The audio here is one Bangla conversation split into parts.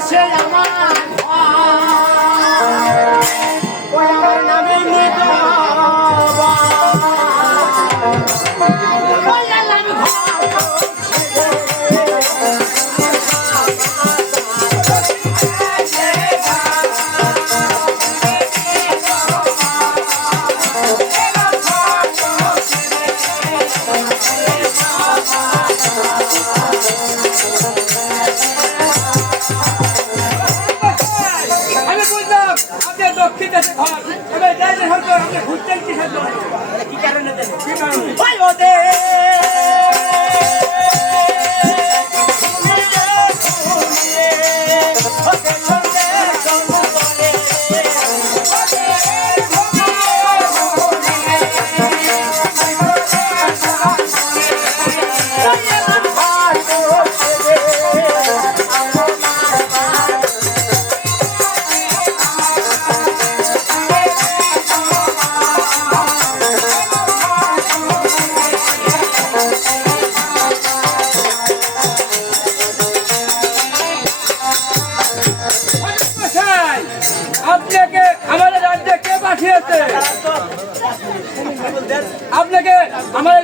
দেশে আমার ঘর।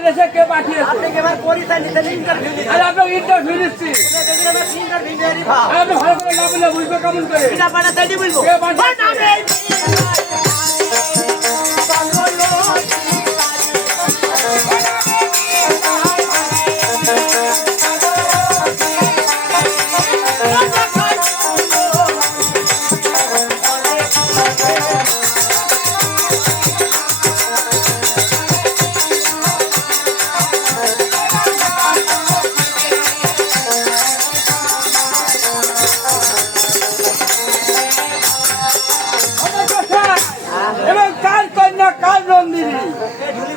দেশে কে পাঠিয়েছে? আপনাকে এবার পরিচয় নিতে ইন্টারভিউ নিতে আর আপনাকে ইন্টারভিউ দিচ্ছি আপনি ভালো করে না বললে বুঝবে কেমন করে? এটা পাঠা বলব। কে পাঠিয়েছে?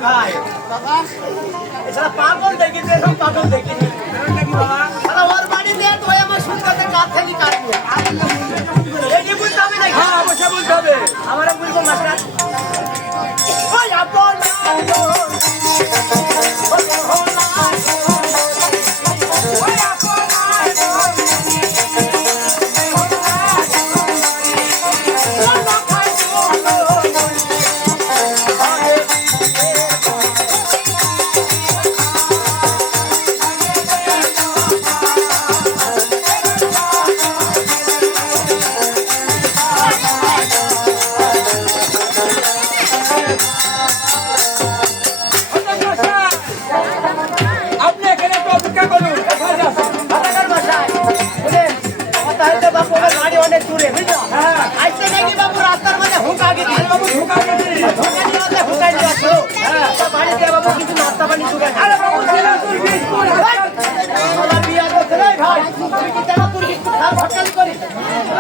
ভাই। এছাড়া পাগল দেখিছে সব পাগল দেখিনি সারা ওর বাড়ি দিয়ে তো আমার সুন্দর কাজ থাকি কাজ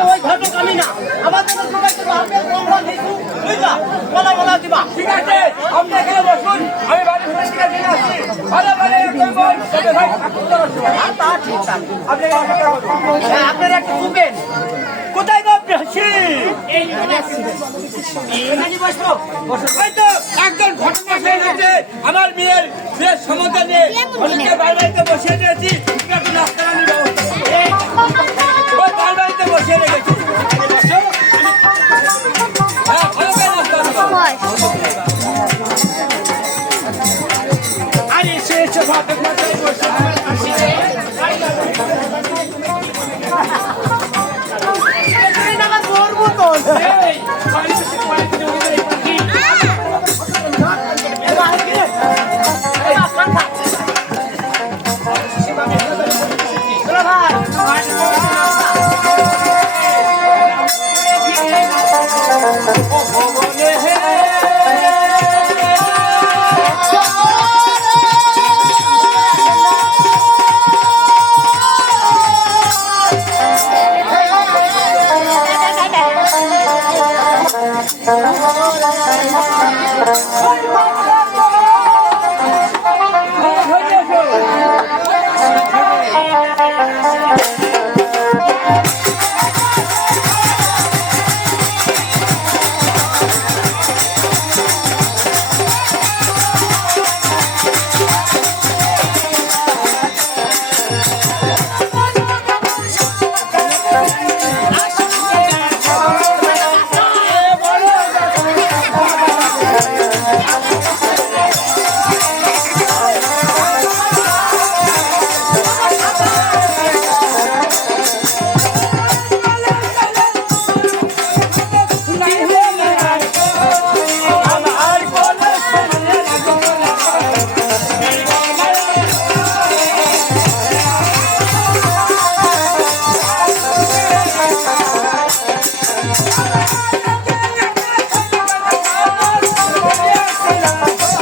ওই ঘটক আমি না আমার জন্য জোগাড় করব আপেল বুঝলা বলা বলা দিবা ঠিক আছে আপনি এখানে বসুন আমি বাড়ি ফিরে ঠিক আছে আসছি ভালো ভালো তবে ভাই ঠাকুর আসছে তা ঠিক আপনি এখানে অপেক্ষা করুন আপনারা একটু চুপেন কোথায় গো আপনি হাসি এখানে বসবো একজন ঘটনা আমার মেয়ের মেয়ের সমুদ্র নিয়ে বসিয়ে দিয়েছি আরে ভাত মাথায় বসে। আসি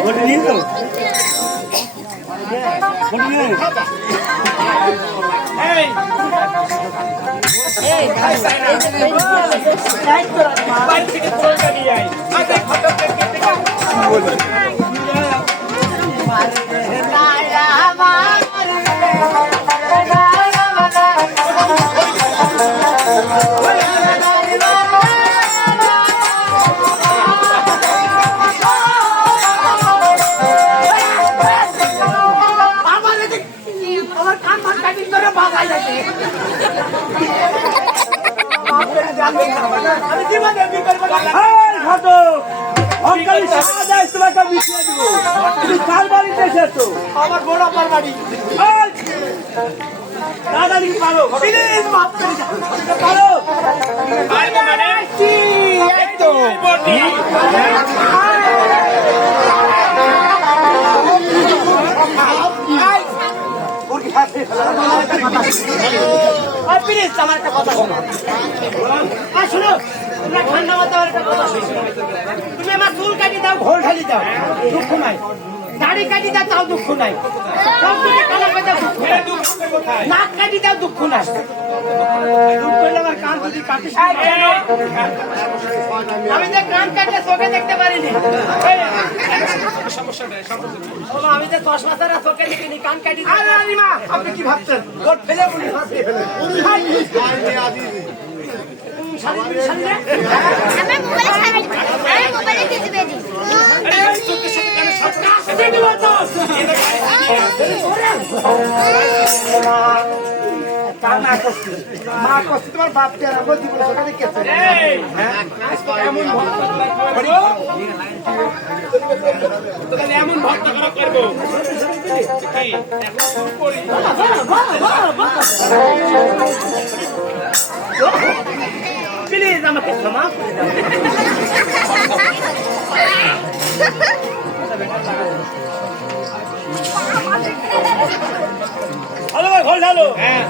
ஒரு நீந்தல் ஒரு நீந்தல் ஏய் ஏய் லைட் போடுமா பைக்கிட்டு போகடியாய் அதை பக்கத்துல கேட்டுக்க আমার বড় আপার বাড়ি! তাড়াতাড়ি পারো প্লিজ মাফ করে দাও পারো। কি এই তো। আর প্লিজ, আমার একটা কথা শোনো। আর কথা তুমি আমার চুল কাটি দাও, ঘোল ঢালি দাও, দুঃখ নাই। দাড়ি কাটি দাও, তাও দুঃখ নাই। নাক কাটি দাও, দুঃখ নাই। কান যদি কাটিস আমি যে কান কাটে চোখে দেখতে পারিনি। আমি যে চশমা ছাড়া চোখে দেখিনি কান কাটি আপনি কি ভাবছেন? ওর ফেলে দে। আমার মোবাইলে মা কষ্ট? মা কষ্ট তোমার বাপ কে প্লিজ আমাকে ক্ষমা করে দাও ভাই ঘর ঢালো চুল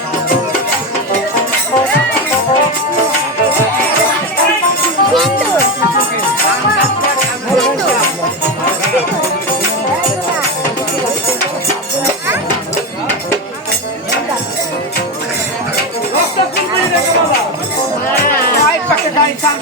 পাকে যাই চান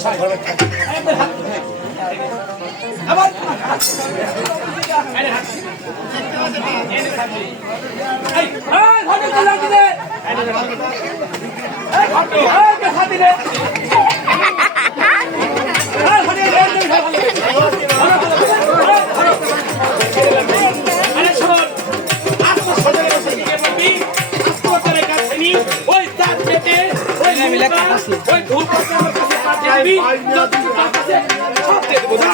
এই ওই মিলা ওই ধূপ করতে আমার কাছে পাঠিয়ে দিবি তার কাছে সব দিয়ে দেবো না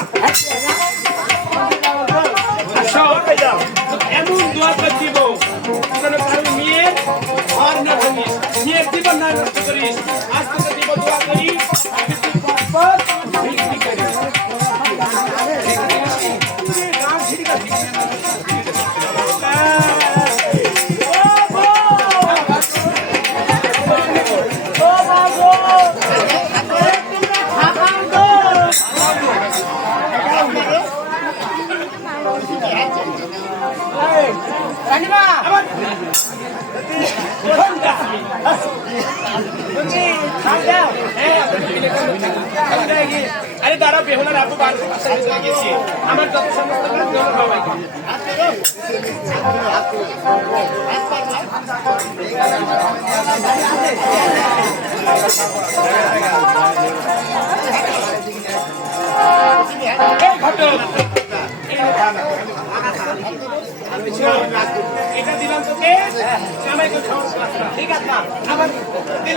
এটা দিলাম। ঠিক আছে আবার